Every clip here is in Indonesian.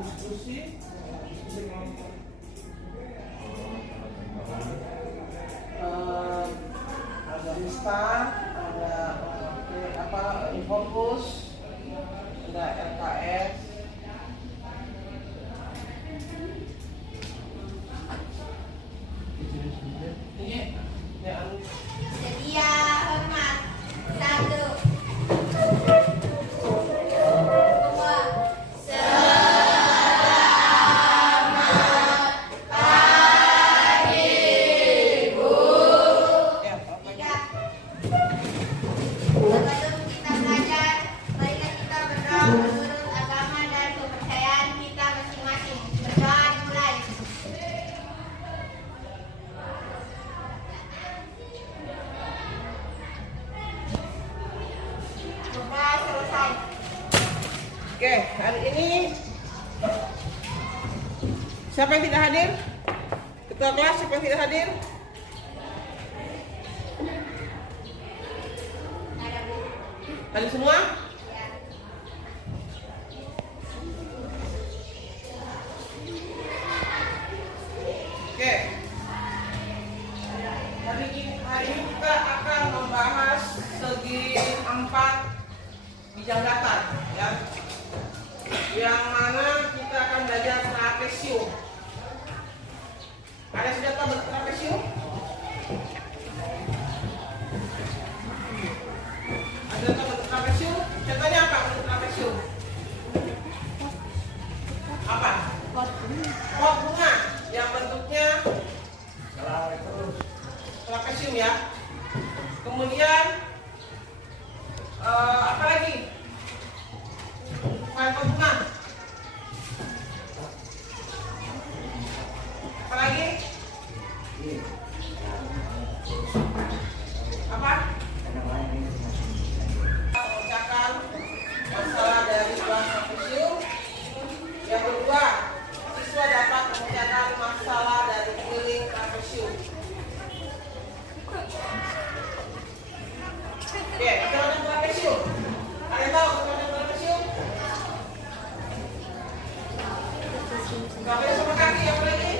Diskusi. Ada Mista, ada Infocus, ada LKS. Sedia hormat. 1, 2. Oke, hari ini siapa yang tidak hadir? Ketua kelas siapa yang tidak hadir? Hadir semua? Oke. Hari ini kita akan membahas segi 4 bidang datar, ya. Yang mana kita akan belajar trapesium. Ada sudah tahu bentuk trapesium? Ada tahu bentuk trapesium? Contohnya apa bentuk trapesium? Apa? Pot bunga yang bentuknya trapesium, ya. Kemudian apa lagi? Pot bunga. Apa lagi? Apa? Mengucapkan masalah dari buah trapesium. Yang kedua, siswa dapat mengucapkan masalah dari keliling trapesium. Oke, macam trapesium. Ada yang tahu macam trapesium? Trapesium sama kaki, apa lagi?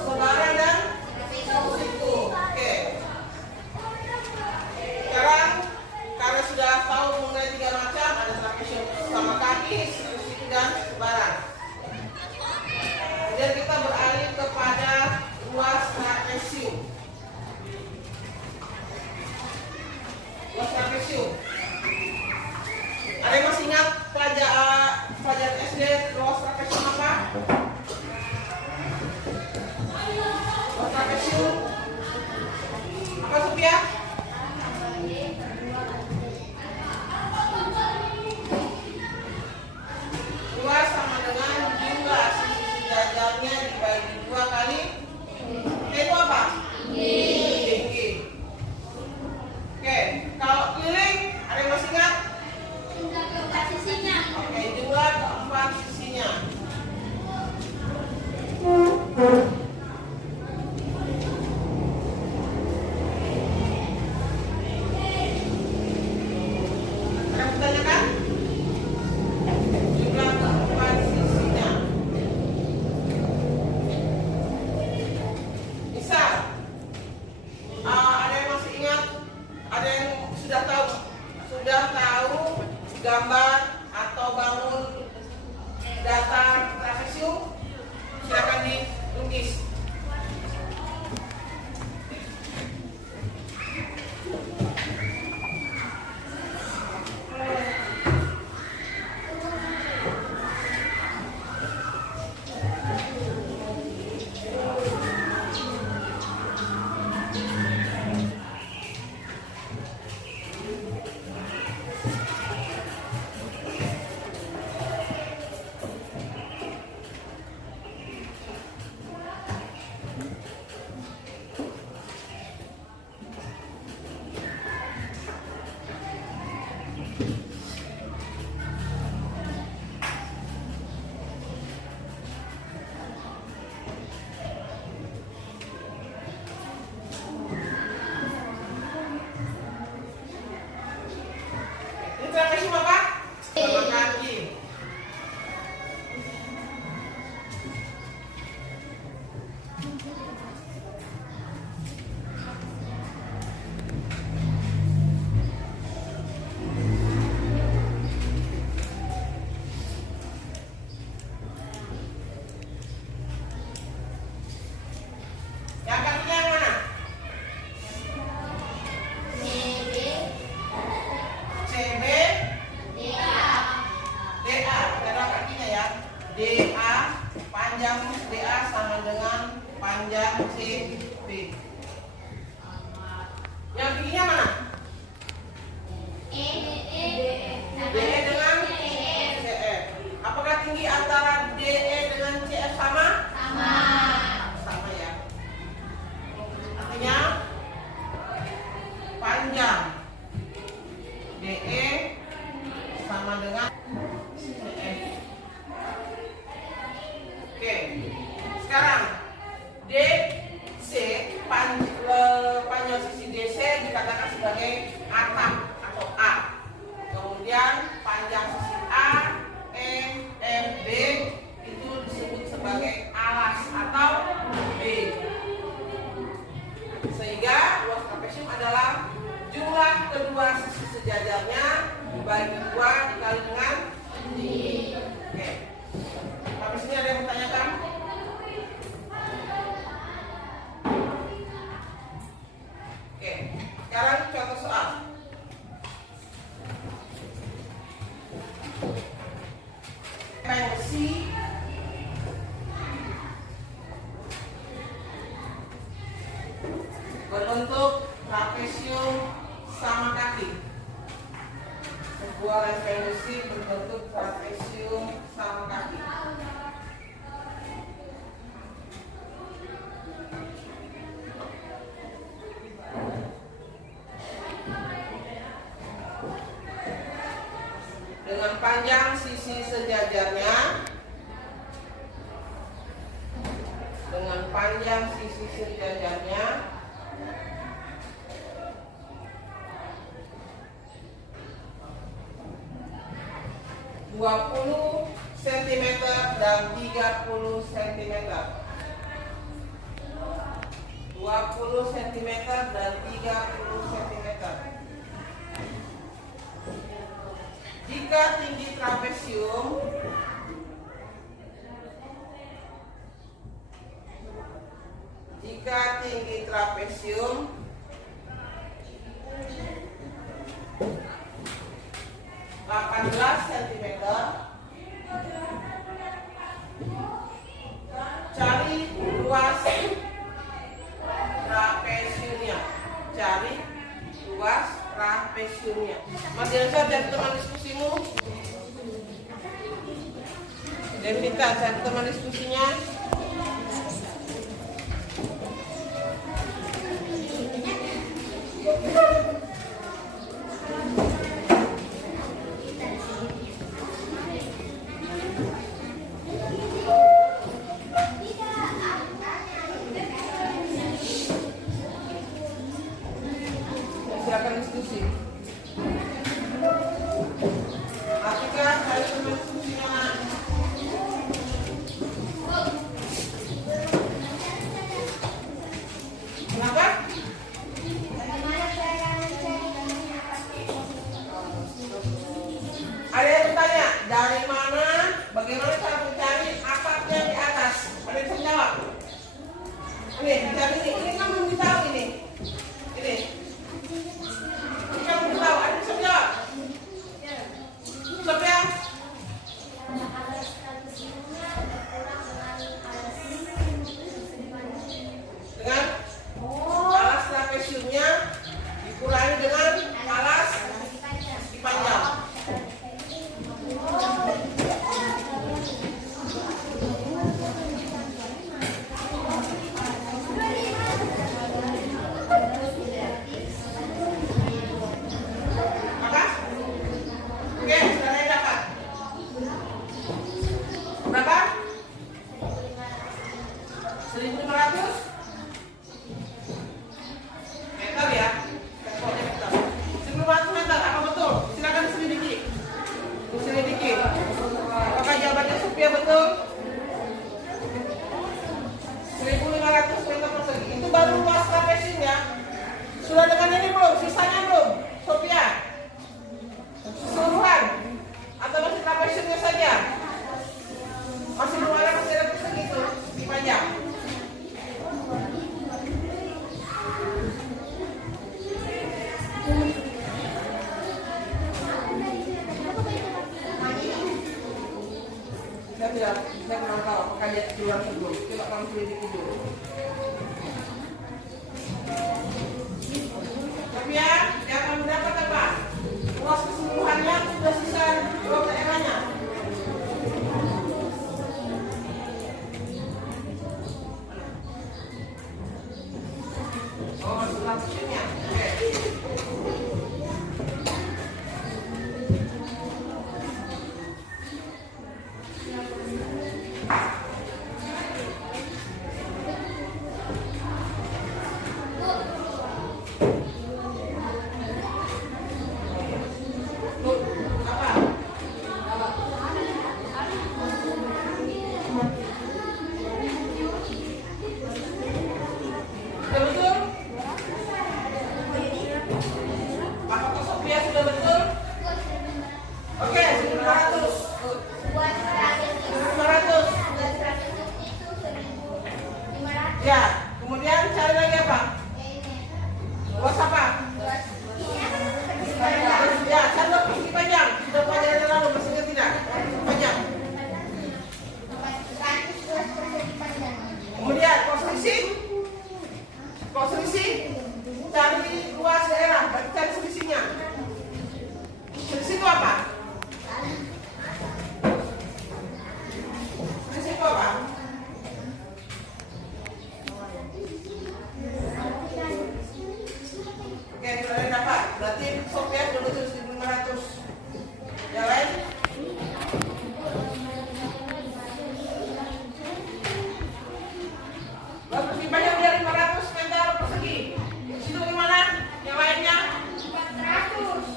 Sembarang dan siku. Oke. Sekarang karena sudah tahu mengenai 3 macam, ada trapesium sama kaki, siku dan sembarang. Kemudian kita beralih kepada ruas trapesium. Ruas trapesium. Ada yang masih ingat pelajaran SD ruas trapesium apa? Ruas trapesium apa, Sophia? panjang CB. Yang tingginya mana? DE dengan CF. Apakah tinggi antara DE dengan CF sama? Sama ya. Artinya panjang DE sama dengan CF. Oke. Sekarang DC panjang sisi DC dikatakan sebagai atap atau A. Kemudian panjang sisi A, FB itu disebut sebagai alas atau B. Sehingga luas trapesium adalah jumlah kedua sisi sejajarnya dibagi 2 dikali dengan D. Oke. Habis ini ada yang bertanyakan? Oke. Sekarang contoh soal. Besi berbentuk trapesium sama kaki. Sebuah lempeng besi berbentuk trapesium sama kaki. Dengan panjang sisi sejajarnya, dengan panjang sisi sejajarnya 20 cm dan 30 cm. 20 cm dan 30 cm. Jika tinggi trapesium jika tinggi trapesium 18 cm, cari luas trapesiumnya. Cari luas trapesiumnya. Mas Diansyah, cari teman diskusimu. Devita, cari teman diskusinya. Silakan diskusi. Atika, cari teman diskusinya. Kenapa? Ada yang bertanya, dari mana, bagaimana cara mencari atapnya di atas? Ada yang bisa jawab? Ini, cari ini kan belum tahu ini. Ini. Ini kan belum tahu, ada yang bisa jawab? Siapa ya? Dengan alas trapesiumnya dikurangi dengan alas dipanjang. Apa? Oke, sudah saya dapat. Berapa? 1.500 meter ya. Pokoknya meter. 1.500 meter, apa betul? Silakan diselidiki. Diselidiki. Apakah jawabannya Sophia betul? 1.500 meter persegi. Itu baru luas trapesium ya. Sudah dengan ini belum? Sisanya belum? Sophia? Keseluruhan? Atau masih trapesiumnya saja? Masih belum ada, masih ada persegi itu dipanjang. saya kurang tahu apakah dia keluar sebelum. Coba kamu selidiki dulu. Tapi ya, dia akan mendapat apa? Luas keseluruhannya sudah sisa 2 daerahnya. Oh, setelah mesinnya. Oke. Ya, kemudian cari lagi apa? Luas apa? Ya, cari persegi panjang. Sudah pelajaran yang lalu, masih ingat tidak? Panjang. Kemudian kos selisih, cari luas daerah, cari selisihnya. Selisih itu apa? Selisih itu apa? Oke, sudah dapat. Berarti Sofian sudah betul 1.500. Ya lain? Persegi panjang dia 500 meter persegi. Situ gimana? Yang lainnya?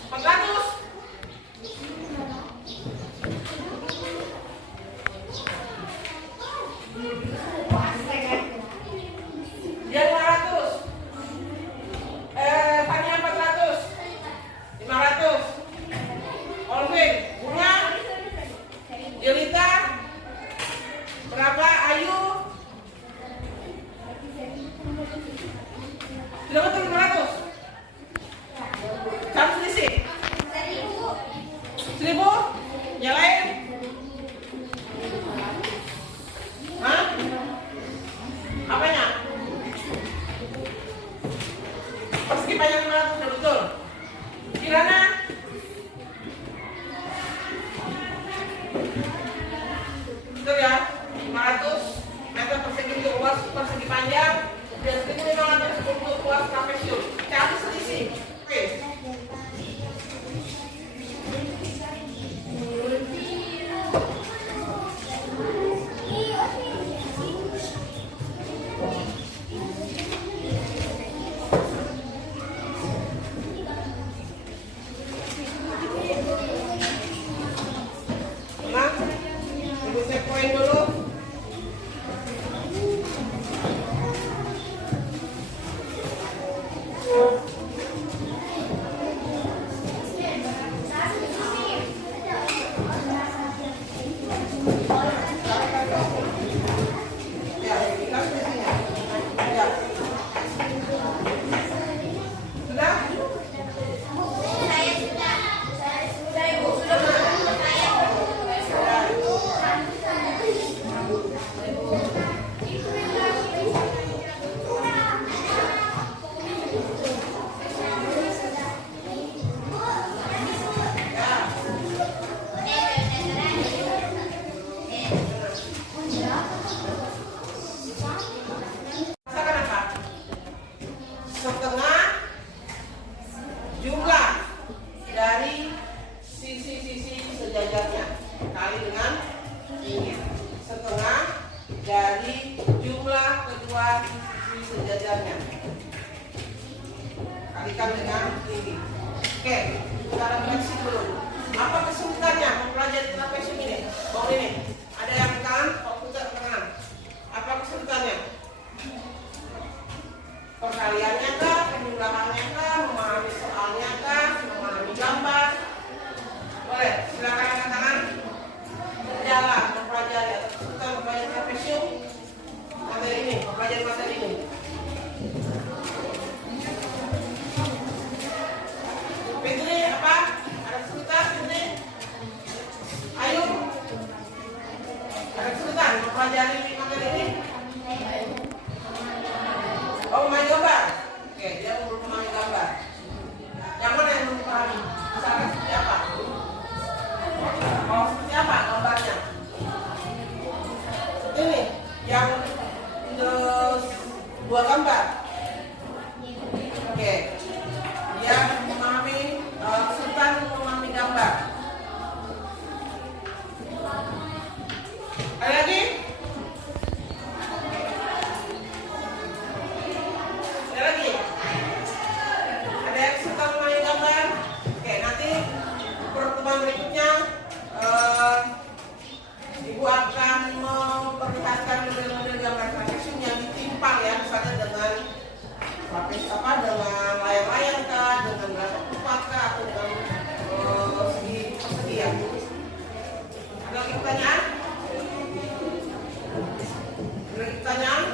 400. Dia 500. Tanya 400. 500. Olvin, Bunga, Jelita, berapa? Ayu, sudah betul 500. Kamu selisih 1.000. Yang lain? Hah? Apanya? Persegi panjang 500 sudah betul. Kirana? Betul ya? 500 meter persegi untuk luas persegi panjang dan 1.500 untuk luas trapesium. Cari selisih. Oke. Tenang. Ibu set poin dulu. Ya, kita selisihnya. Ya. Sudah? Rasakan apa? Setengah jumlah dari sisi-sisi sejajarnya kali dengan tinggi. Setengah dari jumlah kedua sisi sejajarnya kalikan dengan tinggi. Oke, sekarang refleksi dulu. Apa kesulitannya mempelajari trapesium ini? Bawah ini ada yang kanan, komputer kanan. Apa kesulitannya? Perkaliannya kah, penjumlahannya kah, memahami soalnya kah, memahami gambar? Boleh, silakan angkat tangan. Berjalan mempelajari atau kesulitan mempelajari trapesium materi ini, mempelajari materi ini. Fitri, apa? Ada kesulitan, Fitri? Ayo. Ada lagi pertanyaan? Ada lagi pertanyaan?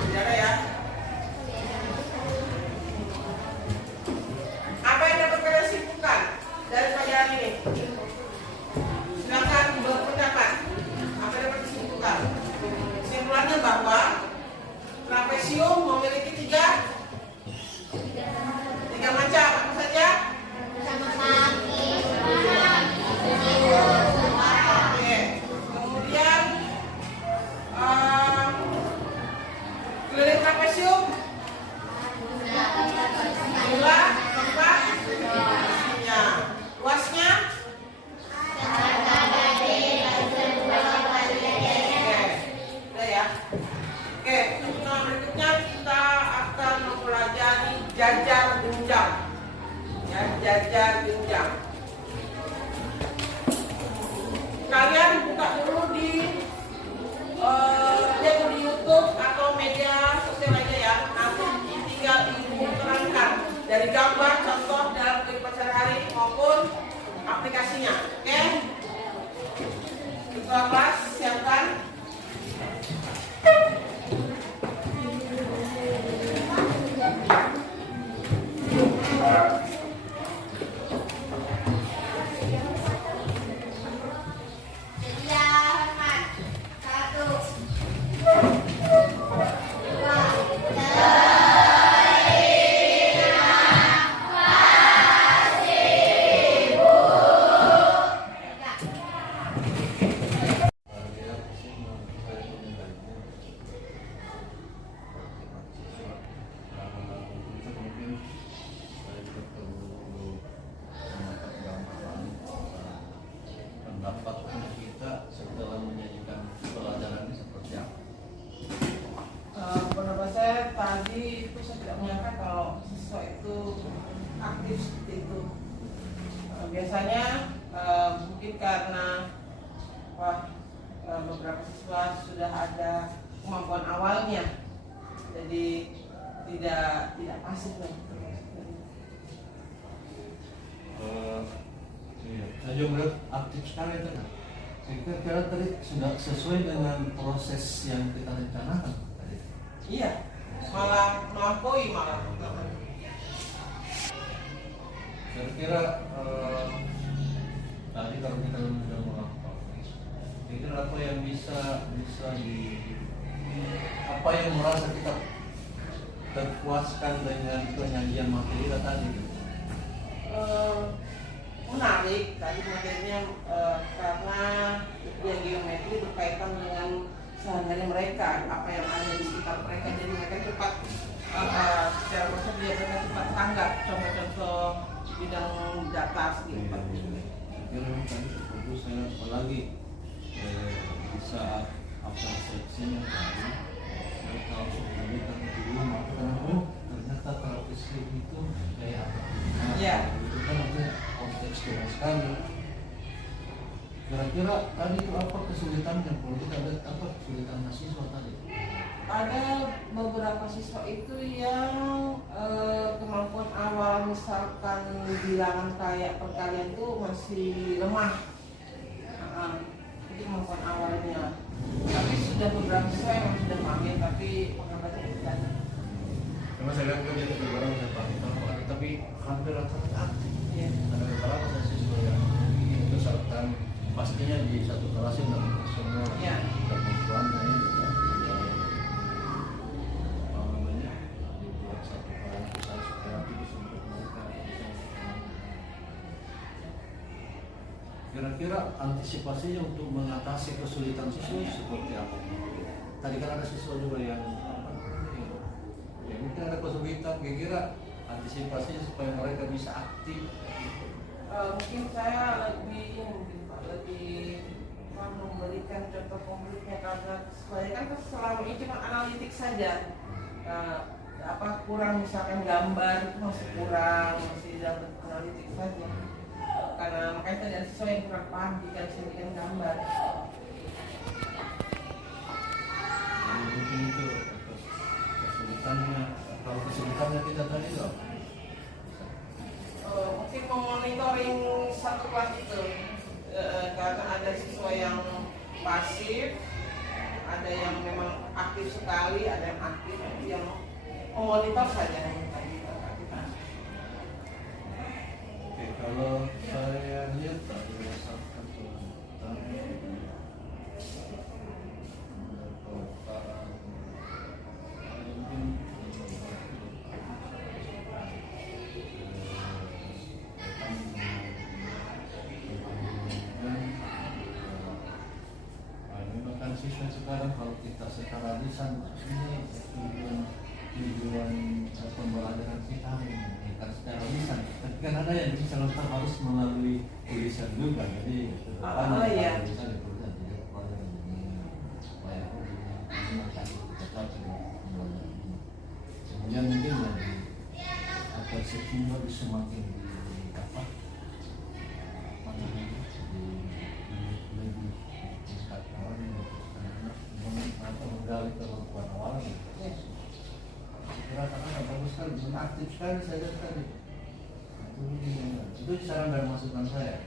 Tidak ada ya? Apa yang dapat kalian simpulkan dari pelajaran ini? Silakan berpendapat. Apa yang dapat disimpulkan? Kesimpulannya bahwa trapesium memiliki tiga macam. Apa saja? Sama kaki, Oke. Kemudian keliling trapesium jumlah tempat isinya. Luasnya udah ya. Oke, nah berikutnya kita akan mempelajari jajar jenjang. Ya, jajar jenjang. Kalian buka dulu di YouTube atau media sosial lainnya ya. Nanti tinggal ibu terangkan dari gambar contoh dalam kehidupan sehari-hari maupun aplikasinya. Oke? Kita kelas siapkan. sedia hormat. 1. Aktif seperti itu. Biasanya mungkin karena beberapa siswa sudah ada kemampuan awalnya, jadi tidak pasif lah. Saya juga melihat aktif sekali itu. Saya kira tadi sudah sesuai dengan proses yang kita rencanakan tadi. Iya, malah melampaui malah. Saya kira tadi kalau kita sudah melampaui, saya kira apa yang bisa apa yang merasa kita terpuaskan dengan penyajian materi kita tadi. Menarik tadi materinya karena ya geometri berkaitan dengan sehari-hari mereka, apa yang ada di sekitar mereka, jadi mereka cepat secara proses mereka cepat tanggap contoh-contoh bidang data gitu. Kira memang tadi bagus, saya apalagi di saat abstraksinya tadi saya tahu sebenarnya di rumah karena ternyata terapis itu kayak apa? Iya. Itu kan artinya kontekstual sekali. Kira-kira tadi itu apa kesulitannya? Kalau kita lihat apa kesulitan mahasiswa tadi? Ada beberapa siswa itu yang kemampuan awal misalkan bilangan kayak perkalian itu masih lemah. Itu kemampuan awalnya. Tapi sudah beberapa siswa yang sudah paham, tapi pengambatannya tidak. Cuma saya lihat kerja itu orang saya paham, tapi hampir rata-rata aktif. Iya. Ada beberapa mahasiswa yang ingin ikut pastinya di satu kelas yang dapat semua Iya. kemampuannya ini dibuat satu kelas supaya bisa untuk mereka kira-kira antisipasinya untuk mengatasi kesulitan siswa seperti apa? Tadi kan ada siswa juga yang mungkin ada kesulitan, kira-kira antisipasinya supaya mereka bisa aktif. Mungkin saya lebih memberikan contoh konkretnya karena kebanyakan kan selama ini cuma analitik saja. Kurang misalkan gambar itu masih kurang, masih dapat analitik saja. Karena makanya tadi ada siswa yang kurang paham jika disebutkan gambar. Jadi mungkin itu kesulitannya. Kalau kesulitannya kita tadi loh. Mungkin memonitoring satu kelas itu karena pasif, ada yang memang aktif sekali, ada yang aktif, yang memonitor saja aktivitas. Oke, kalau saya lihat tadi berdasarkan sistem sekarang kalau kita secara lisan ini tujuan pembelajaran kita menyampaikan secara lisan, tapi kan ada yang bisa lengkap harus melalui tulisan juga, jadi iya. bisa ditulisan jadi pelajaran ini supaya kemudian mungkin lagi persepsinya semakin di apa namanya lebih tingkatkan atau menggali kemampuan awalnya. Kira karena bagus sekali, aktif sekali saya lihat tadi. Itu saran dan masukan saya.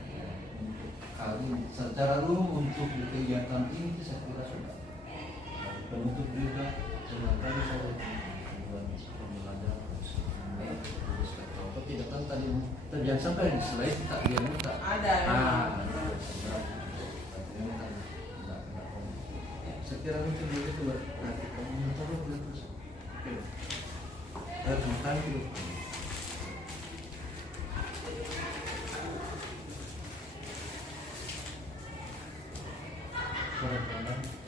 Untuk kali secara umum untuk kegiatan ini saya kira sudah. Penutup juga dengan tadi saya pembelajaran tidak kan tadi jangan sampai di slide tak dia minta. Ada. Saya kira mungkin begitu nanti kamu mencoba terus. Oke. Terima kasih. Selamat malam.